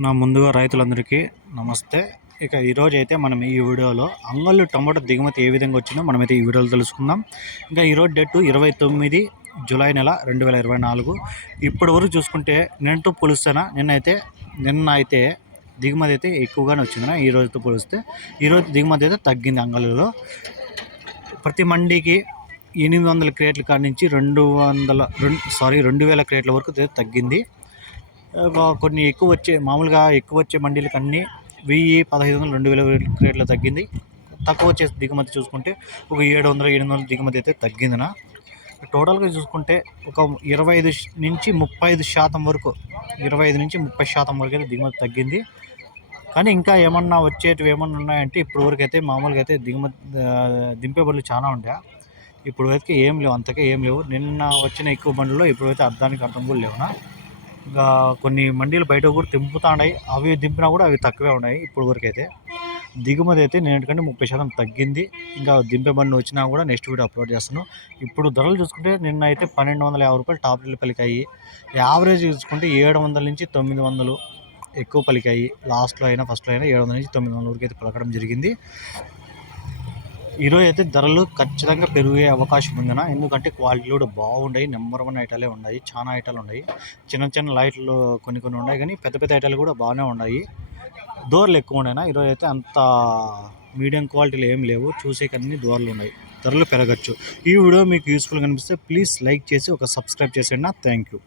నా ముందుగా రైతులందరికీ నమస్తే. ఇక ఈరోజు అయితే మనం ఈ వీడియోలో అంగళ్ళు టమాటో దిగుమతి ఏ విధంగా వచ్చిందో మనమైతే ఈ వీడియోలో తెలుసుకుందాం. ఇంకా ఈరోజు డేటు ఇరవై తొమ్మిది జూలై నెల రెండు వేల ఇరవై నాలుగు. ఇప్పటి వరకు చూసుకుంటే నిన్నతో పోలిస్తేనా నిన్నైతే నిన్న అయితే దిగుమతి అయితే ఎక్కువగానే వచ్చింది ఈ రోజుతో పోలిస్తే. ఈరోజు దిగుమతి అయితే తగ్గింది అంగళ్ళలో. ప్రతి మండీకి ఎనిమిది వందల క్రేట్ల కాడి నుంచి రెండు వందల రెండు సారీ రెండు వేల క్రేట్ల వరకు అయితే తగ్గింది. కొన్ని ఎక్కువ వచ్చే మామూలుగా ఎక్కువ వచ్చే మండీలకు అన్నీ వెయ్యి పదహైదు వందలు రెండు వేల రేట్లు తగ్గింది. తక్కువ వచ్చే దిగుమతి చూసుకుంటే ఒక ఏడు వందలు ఎనిమిది వందల దిగుమతి అయితే తగ్గిందినా. టోటల్గా చూసుకుంటే ఒక ఇరవై ఐదు నుంచి ముప్పై ఐదు శాతం వరకు ఇరవై ఐదు నుంచి ముప్పై శాతం వరకు అయితే దిగుమతి తగ్గింది. కానీ ఇంకా ఏమన్నా వచ్చేటివి ఏమన్నా ఉన్నాయంటే ఇప్పుడు వరకు అయితే మామూలుగా అయితే దిగుమతి దింపే బండ్లు చాలా ఉంటాయి ఇప్పుడు వరకు ఏం లేవు అంతకే ఏం లేవు. నిన్న వచ్చిన ఎక్కువ బండ్లలో ఇప్పుడైతే అర్థానికి అర్థం కూడా లేవునా. ఇంకా కొన్ని మండీలు బయట కూడా దింపుతా అవి దింపినా కూడా అవి తక్కువే ఉన్నాయి ఇప్పుడు వరకు అయితే. దిగుమతి అయితే నేటికంటే ముప్పై శాతం తగ్గింది. ఇంకా దింపే బండి వచ్చినా కూడా నెక్స్ట్ వీడియో అప్లోడ్ చేస్తాను. ఇప్పుడు ధరలు చూసుకుంటే నిన్న అయితే పన్నెండు వందల యాభై రూపాయలు టాప్ రేట్లు పలికాయి. యావరేజ్ చూసుకుంటే ఏడు వందల నుంచి తొమ్మిది వందలు ఎక్కువ పలికాయి. లాస్ట్లో అయినా ఫస్ట్లో అయినా ఏడు వందల నుంచి తొమ్మిది వందల వరకు అయితే పలకడం జరిగింది. ఈరోజు అయితే ధరలు ఖచ్చితంగా పెరిగే అవకాశం ఉందిన ఎందుకంటే క్వాలిటీలు కూడా బాగుండయి. నెంబర్ వన్ ఐటాలే ఉన్నాయి. చాలా ఐటాలు ఉన్నాయి. చిన్న చిన్న లైట్లు కొన్ని కొన్ని ఉన్నాయి కానీ పెద్ద పెద్ద ఐటాలు కూడా బాగానే ఉన్నాయి. దోర్లు ఎక్కువ ఉన్నాయి ఈరోజు అయితే అంత మీడియం క్వాలిటీలు ఏం లేవు. చూసే కన్నీ దోర్లు ఉన్నాయి. ధరలు పెరగచ్చు. ఈ వీడియో మీకు యూస్ఫుల్ కనిపిస్తే ప్లీజ్ లైక్ చేసి ఒక సబ్స్క్రైబ్ చేసేయండి థ్యాంక్ యూ